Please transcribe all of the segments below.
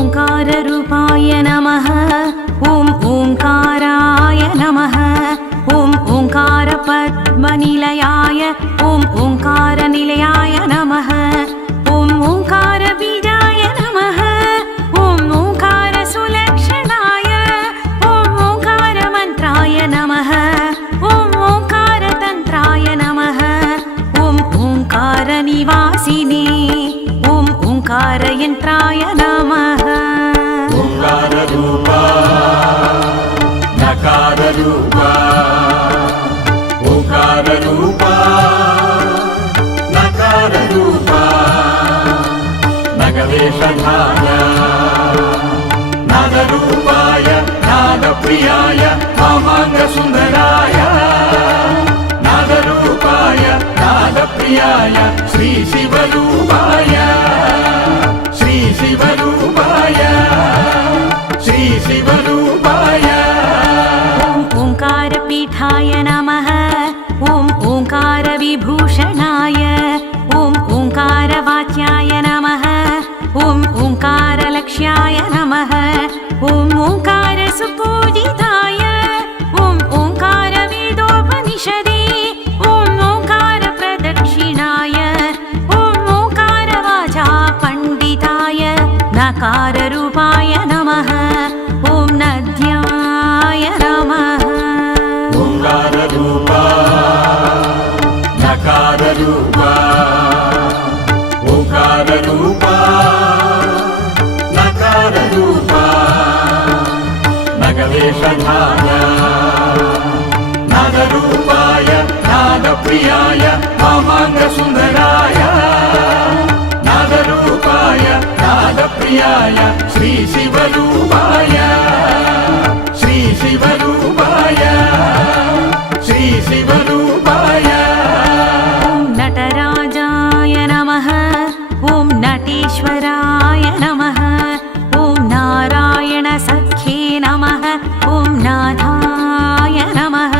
ओंकाररूपाय नमः। ॐ ओंकाराय नमः। ॐ ओंकारपद्मनिलयाय ॐ ओंकारनिलयाय नमः। ॐ ओंकारबीजाय नमः। ॐ ओंकारसुलक्षणाय ॐ ओंकारमन्त्राय नमः। ॐ ओंकारतन्त्राय नमः। ॐ ओंकारनिवासिने ॐ ओंकारयन्त्राय नमः। ओंकाररूपा नकाररूपा ओंकाररूपा नकाररूपा नगवेशधाय नादरूपाय नादप्रियाय वामाङ्गसुन्दराय नादरूपाय नादप्रियाय श्रीशिवरूपाय श्रीशिवरूपाय श्रीशिवरूपाय ओंकारपीठाय नमः। ॐ ओंकारविभूषणाय ॐ ओंकारवाच्याय नमः। ॐ ओंकारलक्ष्याय नमः। ॐ ओंकारसुपूजिताय ॐ ओंकारवेदोपनिषदे ॐ ओंकारप्रदक्षिणाय ॐ ओंकारवाचा पण्डिताय नकाररूपाय नमः। ॐ नद्याय नमः। ओंकाररूपा नकाररूपा ओंकाररूपा नकाररूपा नगवेशधाय नादरूपाय नादप्रियाय वामाङ्गसुन्दराय नादरूपाय नादप्रियाय श्रीशिवरूपाय श्रीशिवरूपाय श्रीशिवरूपाय ॐ नटराजाय नमः। ॐ नटेश्वराय नमः। ॐ नारायणसख्ये नमः। ॐ नाथाय नमः।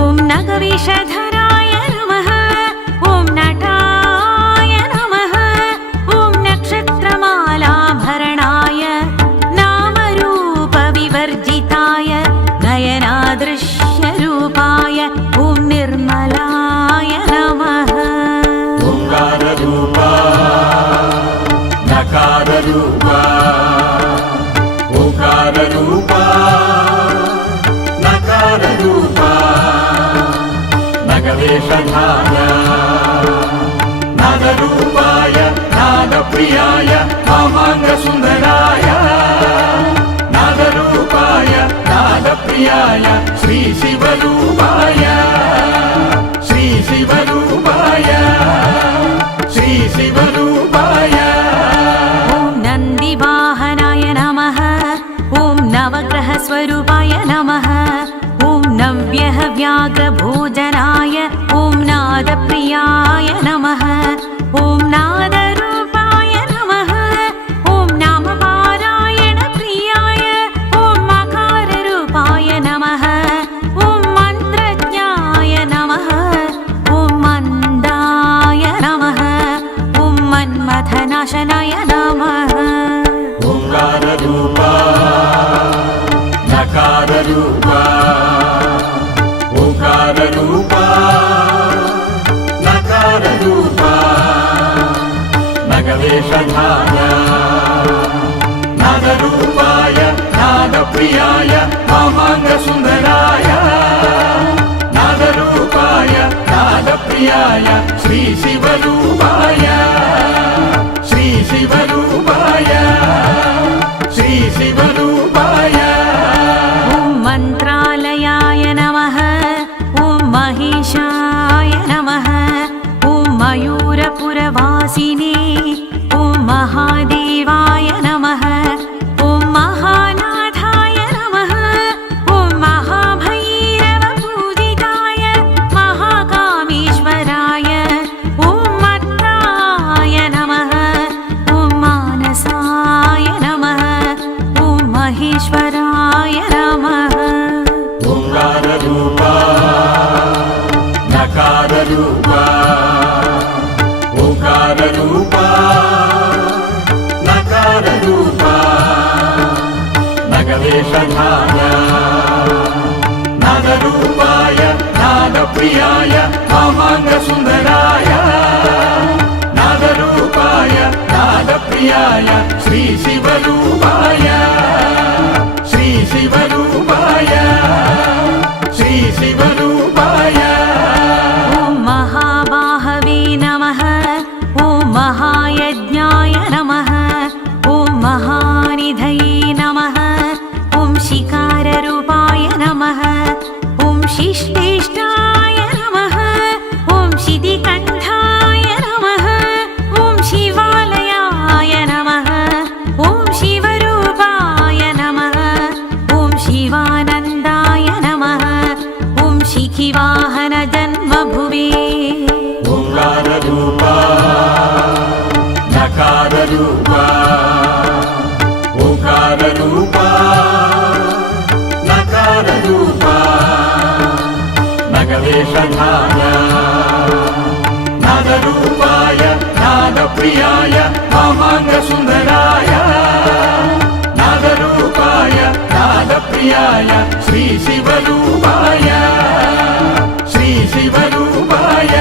ॐ नगवेशधराय नमः। ॐ नटाय नमः। ॐ नक्षत्रमालाभरणाय नामरूपविवर्जिताय नयनादृश्यरूपाय ॐ निर्मलाय नमः। ओंकाररूपा नकाररूपा ओंकाररूपा नकाररूपा नगवेशधाय नादरूपाय नादप्रियाय वामाङ्गसुन्दराय नादरूपाय नादप्रियाय श्रीशिवरूपाय श्रीशिवरूपाय श्रीशिवरूपाय ॐ नन्दिवाहनाय नमः। ॐ नवग्रहस्वरूपाय नमः। ॐ नव्यः व्याघ्रभोजनाय ॐ नादप्रियाय नमः। ॐ नादरूपाय नमः। ॐ नामपारायणप्रियाय ॐ मकाररूपाय नमः। ॐ मन्त्रज्ञाय नमः। ॐ मन्दाय नमः। ॐ मन्मथनाशनाय नमः। ओंकाररूपा नकाररूपा ओंकाररूपा नकाररूपा नगवेशधाय नादरूपाय नादप्रियाय वामाङ्गसुन्दराय नादरूपाय नादप्रियाय श्रीशिवरूपाय श्रीशिवरूपाय श्रीशिवरूपाय ॐ मन्त्रालयाय नमः। ॐ महेशाय नमः। ॐ मयूरपुरवासिने ॐ महादेवाय नमः। ॐ महानाथाय नमः। ॐ महाभैरवपूजिताय महाकामेश्वराय ॐ मत्राय नमः। ॐ मानसाय नमः। ॐ महेश्वराय नमः। ओंकाररूपा नकाररूपा ओंकाररूपा नकाररूपा नगवेशधाय नादरूपाय नादप्रियाय वामाङ्गसुन्दराय नादरूपाय नादप्रियाय श्रीशिवरूपाय श्रीशिवरूपाय श्रीशिवरूपाय ॐ महाबाहवे नमः ॐ महायज्ञाय नमः ॐ महानिधये नमः ॐ शिकाररूपाय नमः ॐ शिष्टेष्टाय नमः ॐ शितिकण्ठाय नमः ॐ शिवालयाय नमः ॐ शिवरूपाय नमः ॐ शिवानन्दाय नमः ॐ शिखिवाहन जन्मभुवे ओङ्काररूपा नकाररूपा ओङ्काररूपा नकाररूपा नगवेशधाय नादरूपाय नादप्रियाय वामाङ्गसुन्दराय नादरूपाय नादप्रियाय श्रीशिवरूपाय श्रीशिवरूपाय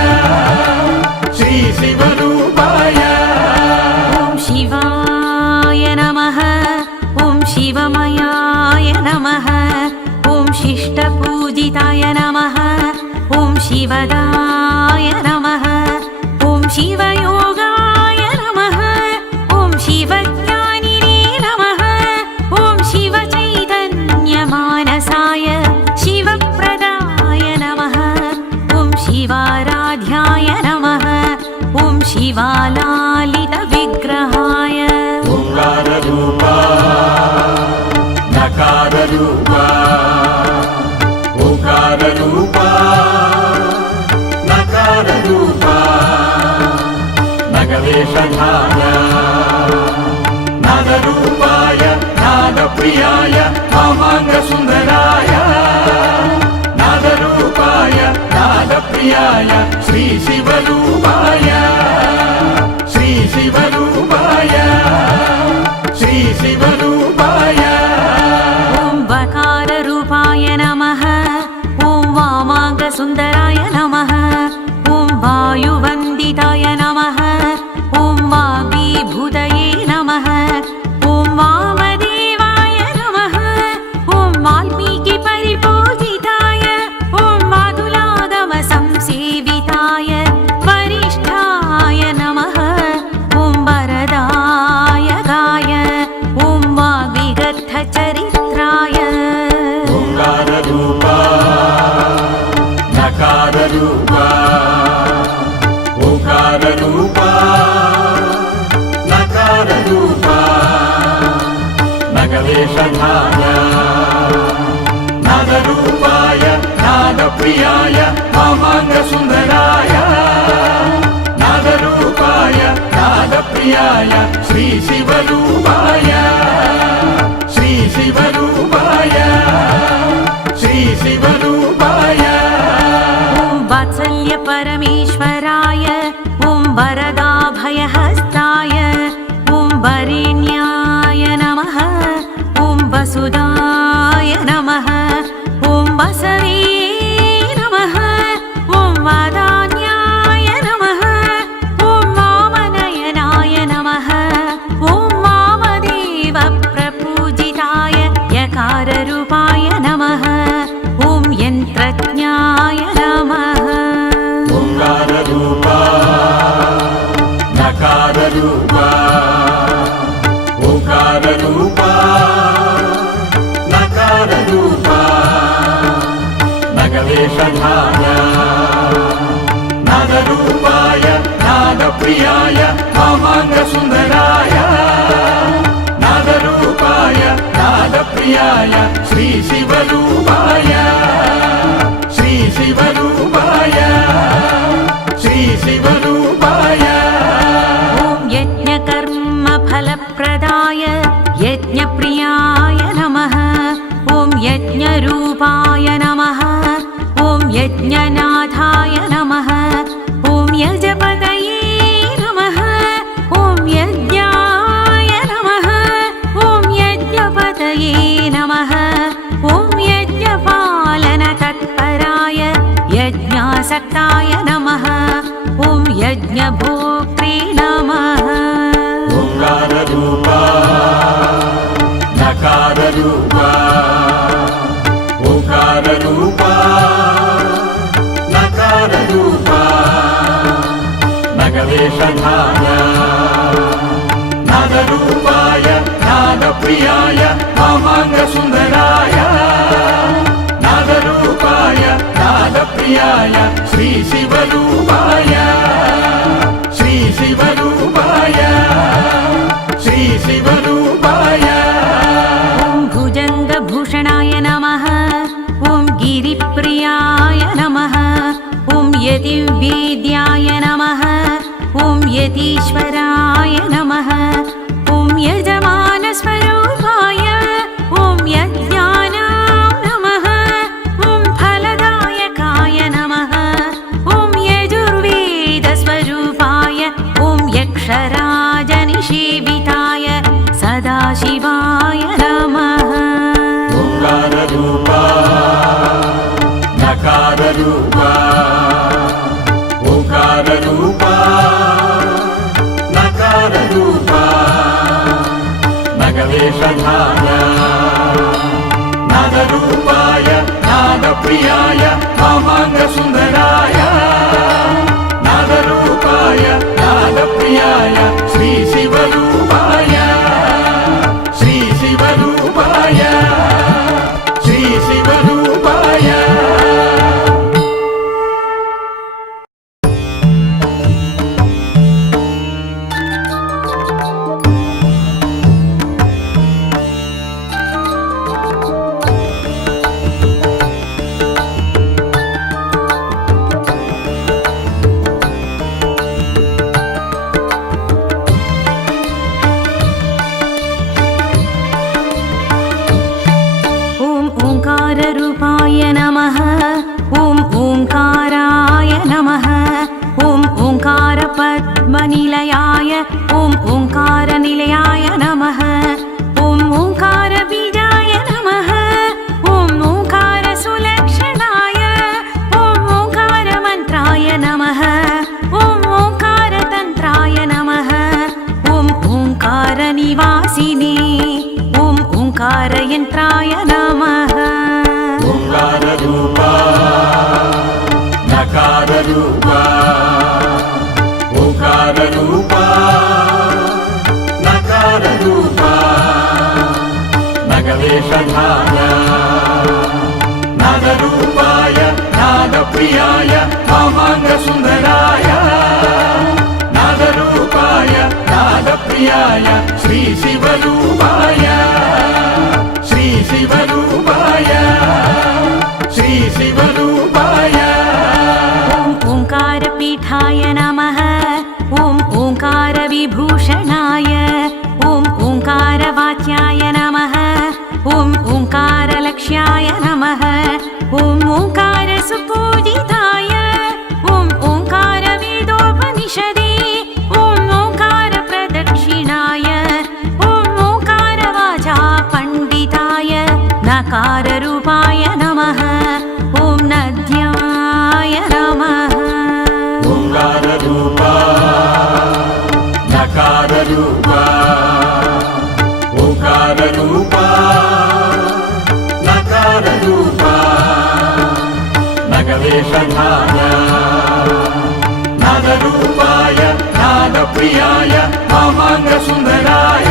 श्रीशिवरूपाय ॐ शिवाय नमः ॐ शिवमयाय नमः ॐ शिष्टपूजिताय नमः ॐ शिवदाय नमः ॐ शिवयोगाय नमः ॐ शिवज्ञानिने नमः ॐ शिवचैतन्यमानसाय शिवप्रदाय नमः ॐ शिवाराध्याय नमः ॐ शिवालालितविग्रहाय ओङ्काररूपा नकाररूपा ओङ्काररूपा नकाररूपा नगवेशधाय नादरूपाय नादप्रियाय वामाङ्गसुन्दराय नादरूपाय नादप्रियाय श्रीशिवरूपाय श्रीशिवरूपाय श्रीशिवरूपाय ॐ वकाररूपाय नमः ॐ वामाङ्गसुन्दराय नमः ॐ वायुवन्दिताय नमः ॐ वाग्विभूतये नमः ॐ वामदेवाय नमः ॐ वाल्मीकिपरिपूजिताय ॐ वादुलागमसंसेविताय वरिष्ठाय नमः ॐ वरदायकाय ॐ वाग्विगद्धचरित्राय ओङ्काररूपा नकाररूपा ओङ्काररूपा नकाररूपा नगवेशधाय नादरूपाय नादप्रियाय वामाङ्गसुन्दराय नादरूपाय नादप्रियाय श्रीशिवरूपाय श्रीशिवरूपाय श्रीशिवरूपाय ॐ वात्सल्यपरमेश्वराय ॐ वरदाभयहस्ताय ॐ वरेण्याय नमः ॐ वसुदाय नमः ॐ वसवे नमः ॐ वदान्याय नमः ॐ वामनयनाय नमः ॐ वामदेवप्रपूजिताय यकाररूपाय नमः ॐ यन्त्रज्ञाय नमः ओङ्काररूपा नकाररूपा ओङ्काररूपा नकाररूपा नगवेशधाय नादरूपाय नादप्रियाय वामाङ्गसुन्दराय नादरूपाय नादप्रियाय श्रीशिवरूपाय श्रीशिवरूपाय श्रीशिवरूपाय ॐ यज्ञकर्मफलप्रदाय यज्ञप्रियाय नमः ॐ यज्ञरूपाय नमः ॐ यज्ञनाथाय नमः ॐ यजपतये नमः ॐ यज्ञाय नमः ॐ यज्ञपतये नमः यज्ञासक्ताय नमः ॐ यज्ञभोक्त्रे नमः ओंकाररूपा नकाररूपा ओंकाररूपा नकाररूपा नगवेशधाय नादरूपाय नादप्रियाय मामाङ्गसुन्दराय नादरूपाय नादप्रियाय श्रीशिवरूपाय श्रीशिवरूपाय श्रीशिवरूपाय ॐ भुजङ्गभूषणाय नमः ॐ गिरिप्रियाय नमः ॐ यतिवेद्याय नमः ॐ यतीश्वराय नमः ॐ यजमानस्वरूपाय ॐ यज्ञानां नमः ॐ फलदायकाय नमः ॐ यजुर्वेदस्वरूपाय ॐ यक्षराजनिषेविताय सदाशिवाय नमः ओंकाररूपा नकाररूपा ओंकाररूपा नकाररूपा नगवेशधाय नादरूपाय नादप्रियाय मामाङ्गसुन्दराय नादरूपाय नादप्रियाय श्रीशिवरूपाय श्रीशिवरूपाय श्रीशिवरूपाय ओंकाररूपाय नमः ॐ ओंकाराय नमः ॐ ओंकारपद्मनिलयाय ॐ ओंकारनिलयाय नमः ॐ ओंकारबीजाय नमः ॐ ओंकारसुलक्षणाय ॐ ओंकारमन्त्राय नमः ॐ ओंकारतन्त्राय नमः ॐ ओंकारनिवासिने ॐ ओंकारयन्त्राय नमः ओंकाररूपा नकाररूपा ओंकाररूपा नकाररूपा नगवेशधाय नादरूपाय नादप्रियाय मामाङ्गसुन्दराय नादरूपाय नादप्रियाय श्रीशिवरूपाय श्रीशिवरूपाय श्रीशिवरूपाय ॐ ओंकारपीठाय नमः ॐ ओंकारविभूषणाय ॐ ओंकारवाच्याय नमः ॐ ओंकारलक्ष्याय नमः ॐ ओंकारसुपूजिताय ॐ ओंकारवेदोपनिषदे ॐ ओंकारप्रदक्षिणाय ॐ ओंकारवाचा पण्डिताय नकाररूपाय नमः ॐ नद्याय नमः ओंकाररूपा नकाररूपा ओंकाररूपा नकाररूपा नगवेशधाय नादरूपाय नादप्रियाय मामाङ्गसुन्दराय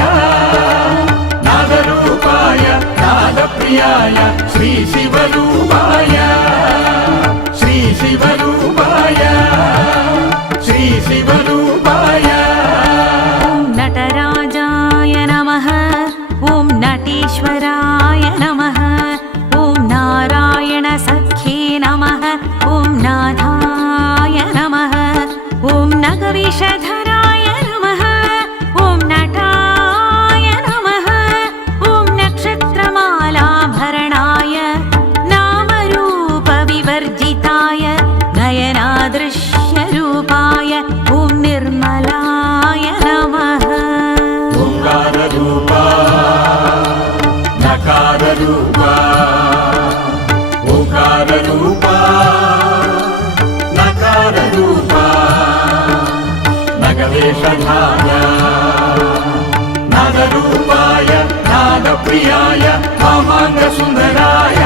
नादरूपाय नादप्रियाय श्रीशिवरूपाय श्रीशिवरूपाय श्रीशिवरूपाय ॐ नटराजाय नमः ॐ नटेश्वराय नमः ॐ नारायणसख्ये नमः ॐ नाथाय नमः ॐ नगवेशधराय नमः ॐ नटाय नमः ॐ नक्षत्रमालाभरणाय नामरूपविवर्जिताय नयनादृश्यरूपाय ॐ निर्मलाय नमः ओंकाररूपा नकाररूपा नगवेशधाय नादरूपाय नादप्रियाय वामाङ्गसुन्दराय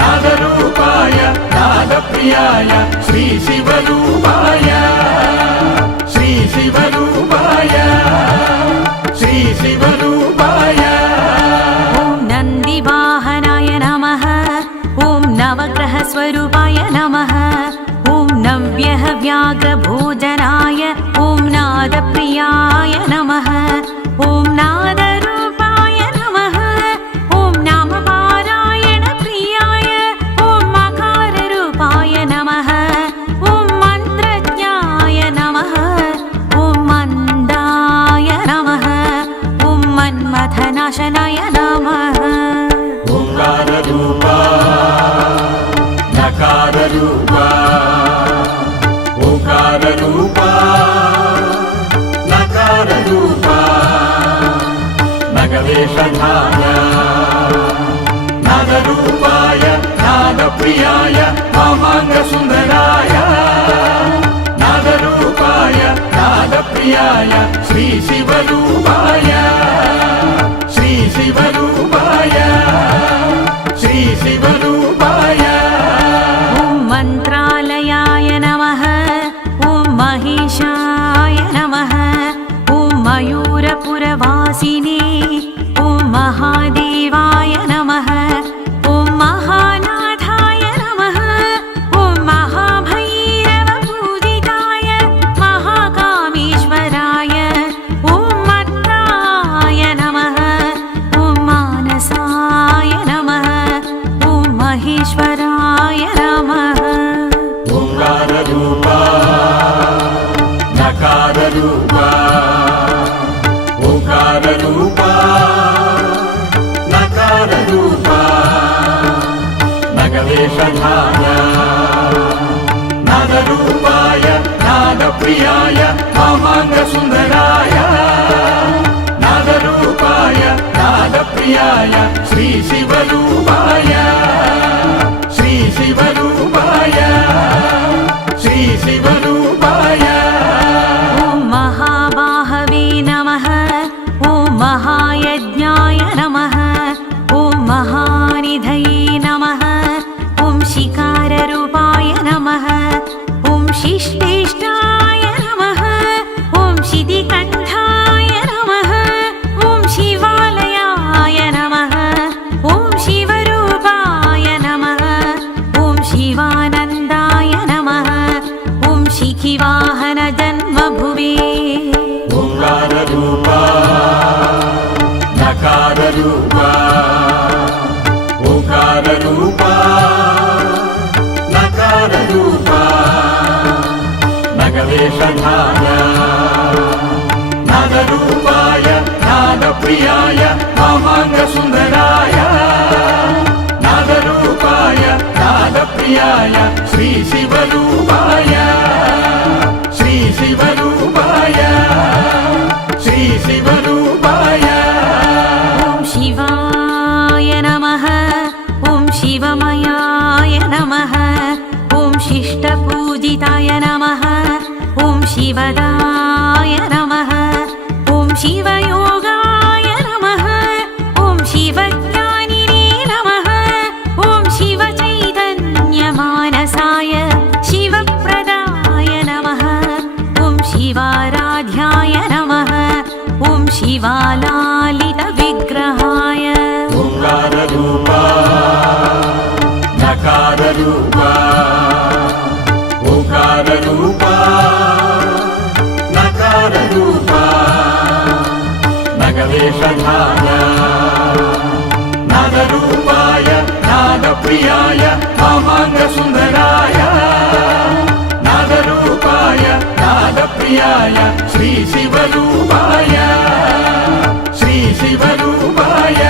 नादरूपाय नादप्रियाय श्रीशिवरूपाय श्रीशिवरूपाय श्रीशिवरूपाय ॐ नन्दिवाहनाय नमः ॐ नवग्रहस्वरूपाय नमः ॐ नव्यः व्याघ्रभोजनाय ॐ नादप्रियाय नमः ॐ नादरूपाय नमः ॐ नामपारायणप्रियाय ॐ मकाररूपाय नमः ॐ मन्त्रज्ञाय नमः ॐ मन्दाय नमः ॐ मन्मथनाशनाय नमः ओंकाररूपा नकाररूपा ओंकाररूपा नकाररूपा नगवेशधाय नादरूपाय नादप्रियाय वामाङ्गसुन्दराय नादरूपाय नादप्रियाय श्रीशिवरूपाय श्रीशिवरूपाय श्रीशिवरूपाय ॐ मन्त्रालयाय नमः ॐ महेशाय नमः ॐ मयूरपुरवासिने ॐ महादेवाय नमः ॐ महानाथाय नमः ॐ महाभैरवपूजिताय महाकामेश्वराय ॐ मत्राय नमः ॐ मानसाय नमः ॐ महेश्वराय नमः ओंकाररूपा नकाररूपा ओंकाररूपा नकाररूपा नगवेशधाय नादरूपाय नादप्रियाय वामाङ्गसुन्दराय नादरूपाय नादप्रियाय श्रीशिवरूपाय श्रीशिवरूपाय श्रीशिवरूपाय ॐ महाबाहवे नमः ॐ महायज्ञाय नमः ॐ महानिधये नमः ॐ शिकाररूपाय नमः ॐ शिष्टेष्टाय नमः ॐ शितिकण्ठाय नमः ॐ शिवालयाय नमः ॐ शिवरूपाय नमः ॐ शिवानन्दाय नमः ॐ शिखिवाहन जन्मभुवे ओंकाररूपा नकाररूपा ओंकाररूपा नकाररूपा नगवेशधाय नादरूपाय नादप्रियाय वामाङ्गसुन्दराय नादरूपाय नादप्रियाय श्रीशिवरूपाय श्रीशिवरूपाय श्रीशिवरूपाय ॐ शिवाय नमः ॐ शिवमयाय नमः ॐ शिष्टपूजिताय नमः ॐ शिवदाय नमः ॐ शिवयोगाय नमः ॐ शिवज्ञानिने नमः ॐ शिवचैतन्यमानसाय शिवप्रदाय नमः ॐ शिवाराध्याय नमः ॐ शिवालालितविग्रहाय ओंकाररूपा नकाररूपा ओंकाररूपा नकाररूपा नगवेशधाय नादरूपाय नादप्रियाय वामाङ्गसुन्दराय नादरूपाय नादप्रियाय श्रीशिवरूपाय श्रीशिवरूपाय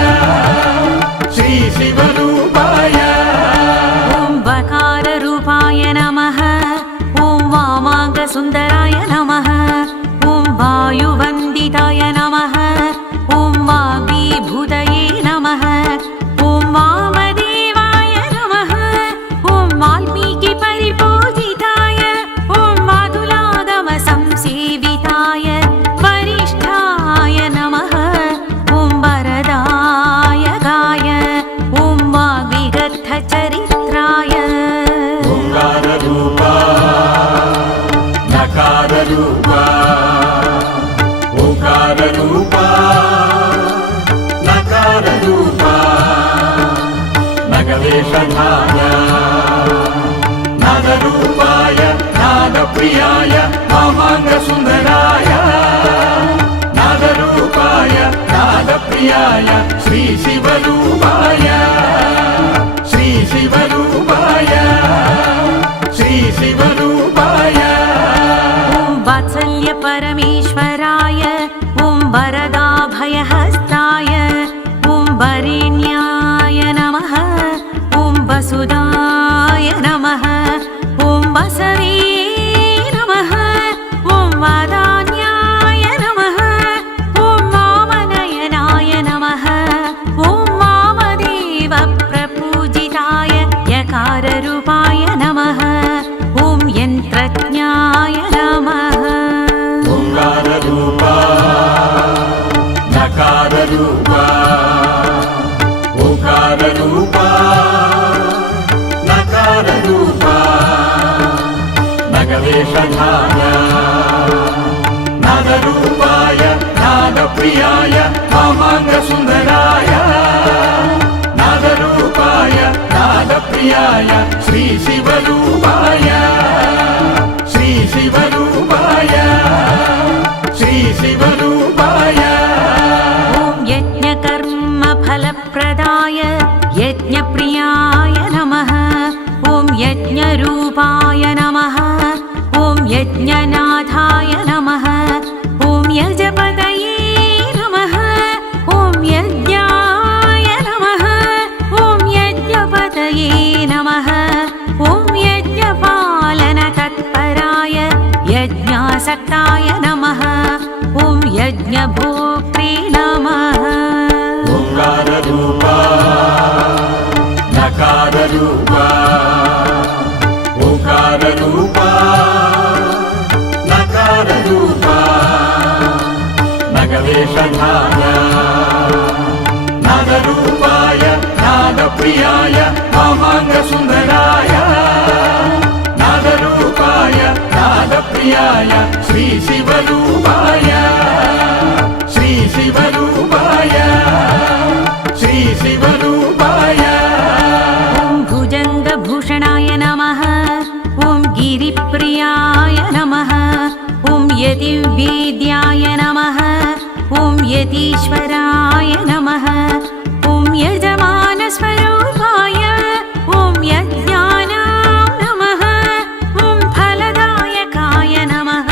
श्रीशिवरूपाय ॐ बकाररूपाय नमः ॐ वामाङ्गसुन्दराय नमः ॐ वायुवन्दिताय नमः ॐ वाग्भूतये नमः ॐ वामदेवाय नमः ॐ वाल्मीकिपरिपूजिताय ॐ मातुलागमसंसेव्याय नगवेशधाय नादरूपाय नादप्रियाय वामाङ्गसुन्दराय नादरूपाय नादप्रियाय श्रीशिवरूपाय श्रीशिवरूपाय श्रीशिवरूपाय ॐ वात्सल्य परमेश्वराय ॐ वरदाभयहस्ताय ॐ वरेण्याय नमः ॐ वसुदाय नमः ॐ वसवे नमः ॐ वादान्याय नमः ॐ वामनयनाय नमः ॐ वामदेवप्रपूजिताय यकाररूपाय नमः ॐ यन्त्रज्ञाय नमः ओङ्काररूपा नकाररूपा ओङ्काररूपा नकाररूपा नगवेशधाय नादरूपाय नादप्रियाय वामाङ्गसुन्दराय नादरूपाय नादप्रियाय श्रीशिवरूपाय श्रीशिवरूपाय श्रीशिवरूपाय ॐ यज्ञकर्मफलप्रदाय यज्ञप्रियाय नमः ॐ यज्ञरूपाय नमः ॐ यज्ञनाथाय नमः ॐ यजपतये नमः ॐ यज्ञाय नमः ॐ यज्ञपतये नमः ॐ यज्ञपालनतत्पराय यज्ञासक्ताय नमः ॐ यज्ञभोक्त्रे नमः ओङ्काररूपा नकाररूपा ओङ्काररूपा नकाररूपा नगवेशधाय नादरूपाय नादप्रियाय वामाङ्गसुन्दराय नादरूपाय नादप्रियाय श्रीशिवरूपाय श्रीशिवरूपाय श्रीशिवरूपाय ॐ भुजङ्गभूषणाय नमः ॐ गिरिप्रियाय नमः ॐ यतिवेद्याय नमः ॐ यतीश्वराय नमः ॐ यजमानस्वरूपाय ॐ यज्ञानां नमः ॐ फलदायकाय नमः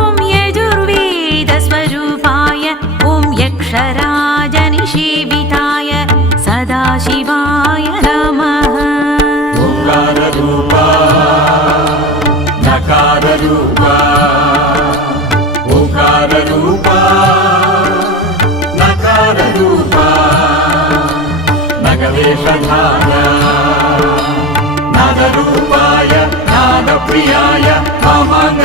ॐ यजुर्वेदस्वरूपाय ॐ यक्षराजनिषेविताय सदाशिवाय नमः ओङ्काररूपा नकाररूपा ओङ्काररूपा नकाररूपा नगवेशधाय नादरूपाय नादप्रियाय वामाङ्ग